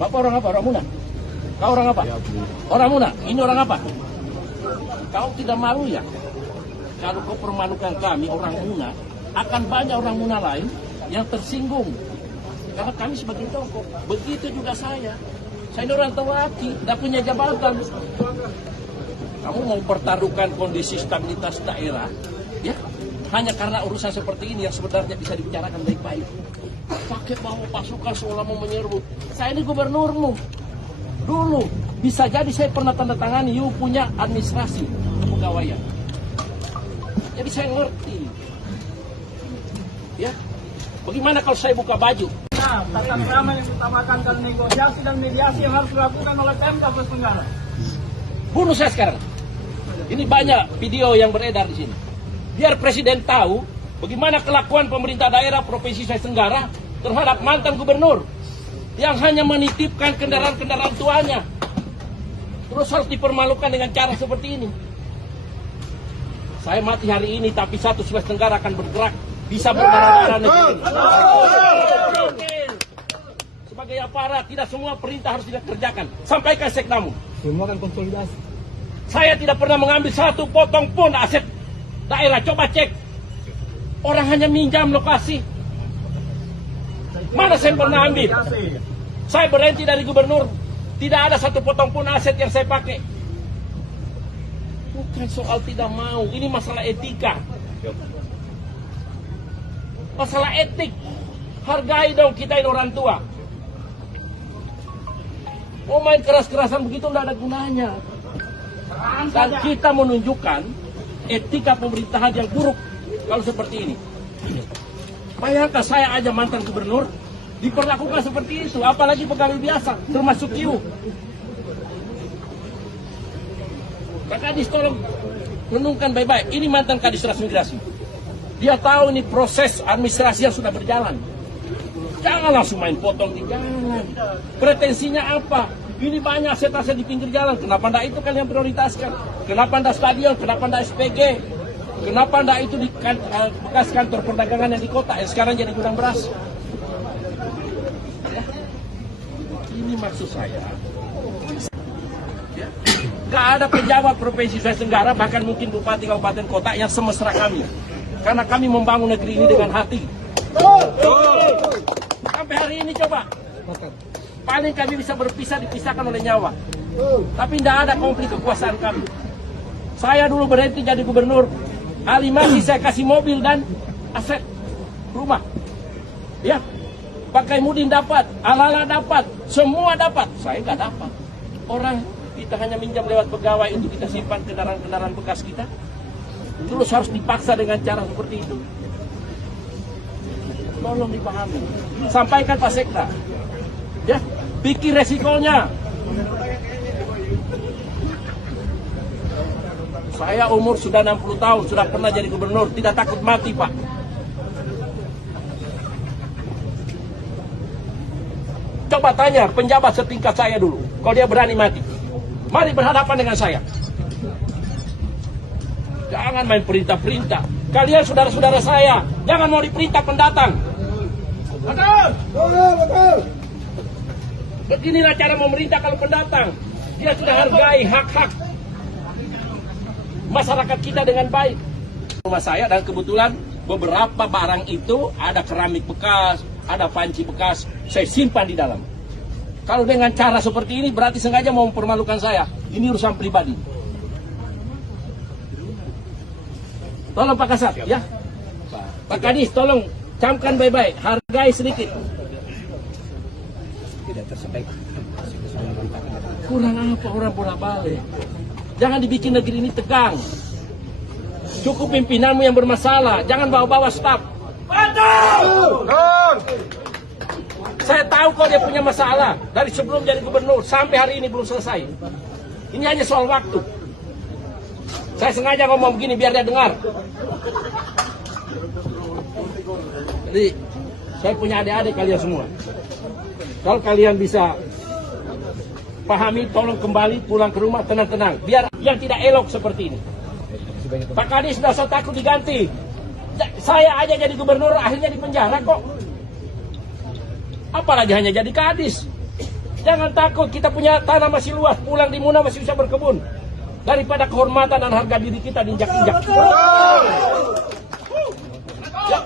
Bapak orang apa? Orang Muna? Kau orang apa? Orang Muna. Ini orang apa? Kau tidak malu ya? Kalau kau permalukan kami, orang Muna, akan banyak orang Muna lain yang tersinggung. Karena kami sebagai tokoh. Begitu juga saya. Saya ini orang Tawati, tidak punya jabatan. Kamu mau pertaruhkan kondisi stabilitas daerah, ya? Hanya karena urusan seperti ini yang sebenarnya bisa dibicarakan baik-baik. Pakai bawa pasukan seolah mau menyerbu. Saya ini gubernurmu. Dulu, bisa jadi saya pernah tanda tangani, you punya administrasi kepegawaian. Jadi saya ngerti. Ya, bagaimana kalau saya buka baju? Nah, tata krama yang utamakan dan negosiasi dan mediasi yang harus dilakukan oleh Pemda Sulawesi Tenggara. Bunuh saya sekarang. Ini banyak video yang beredar di sini. Biar presiden tahu bagaimana kelakuan pemerintah daerah Provinsi Sulawesi Tenggara terhadap mantan gubernur yang hanya menitipkan kendaraan-kendaraan tuanya. Terus harus dipermalukan dengan cara seperti ini. Saya mati hari ini, tapi satu Sulawesi Tenggara akan bergerak. Bisa bermarah-marah negeri. Sebagai aparat, tidak semua perintah harus dikerjakan. Sampaikan seknamu. Semua akan konsolidasi. Saya tidak pernah mengambil satu potong pun aset daerah. Coba cek. Orang hanya minjam lokasi. Mana saya pernah ambil? Saya berhenti dari gubernur. Tidak ada satu potong pun aset yang saya pakai. Bukan soal tidak mau. Ini masalah etika. Masalah etik. Hargai dong kita ini orang tua. Mau main keras-kerasan begitu tidak ada gunanya. Dan kita menunjukkan etika pemerintahan yang buruk kalau seperti ini. Bayangkan saya aja mantan gubernur diperlakukan seperti itu, apalagi pegawai biasa, termasuk you. Pak Kadis tolong renungkan baik-baik. Ini mantan Kadis Transmigrasi. Dia tahu ini proses administrasi yang sudah berjalan. Jangan langsung main potong di jalan. Pretensinya apa? Ini banyak aset-aset di pinggir jalan. Kenapa enggak itu kalian prioritaskan? Kenapa enggak stadion? Kenapa enggak SPG? Kenapa enggak itu di bekas kantor perdagangan yang di kota yang sekarang jadi gudang beras? Ya. Ini maksud saya. Ya. Gak ada pejabat Provinsi Sulawesi Tenggara, bahkan mungkin bupati kabupaten kota yang semesra kami. Karena kami membangun negeri ini dengan hati. Sampai hari ini coba. Paling kami bisa dipisahkan oleh nyawa. Tapi tidak ada konflik kekuasaan kami. Saya dulu berhenti jadi gubernur. Alimasi saya kasih mobil dan aset rumah. Ya. Pakai Mudin dapat, Alala dapat, semua dapat. Saya nggak dapat. Orang kita hanya minjam lewat pegawai untuk kita simpan kendaraan-kendaraan bekas kita. Terus harus dipaksa dengan cara seperti itu. Tolong dipahami. Sampaikan Pak Sekda. Ya, pikir resikonya. Saya umur sudah 60 tahun, sudah pernah jadi gubernur, tidak takut mati, Pak. Coba tanya penjabat setingkat saya dulu, kalau dia berani mati. Mari berhadapan dengan saya. Jangan main perintah-perintah. Kalian saudara-saudara saya, jangan mau diperintah pendatang. Betul. Betul. Beginilah cara memerintah kalau pendatang. Dia sudah hargai hak-hak masyarakat kita dengan baik. Rumah saya dan kebetulan beberapa barang itu ada keramik bekas, ada panci bekas, saya simpan di dalam. Kalau dengan cara seperti ini berarti sengaja mau mempermalukan saya. Ini urusan pribadi. Tolong Pak Kasat, ya. Pak Kadis, tolong camkan baik-baik, hargai sedikit. Tidak tersampaikan. Kurang apa orang bolak-balik? Jangan dibikin negeri ini tegang. Cukup pimpinanmu yang bermasalah, jangan bawa-bawa staf. Betul! Saya tahu kok dia punya masalah dari sebelum jadi gubernur sampai hari ini belum selesai. Ini hanya soal waktu. Saya sengaja ngomong begini biar dia dengar. Jadi saya punya adik-adik kalian semua. Kalau kalian bisa pahami, tolong kembali pulang ke rumah tenang-tenang. Biar yang tidak elok seperti ini. Pak Kadis sudah takut diganti. Saya aja jadi gubernur akhirnya di penjara kok. Apalagi hanya jadi Kadis. Jangan takut, kita punya tanah masih luas, pulang di Muna masih bisa berkebun. Daripada kehormatan dan harga diri kita diinjak-injak. Ya.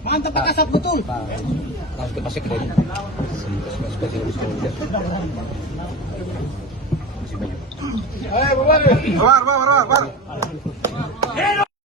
Mantap Pak Kasat, betul. Ayo, Bapak.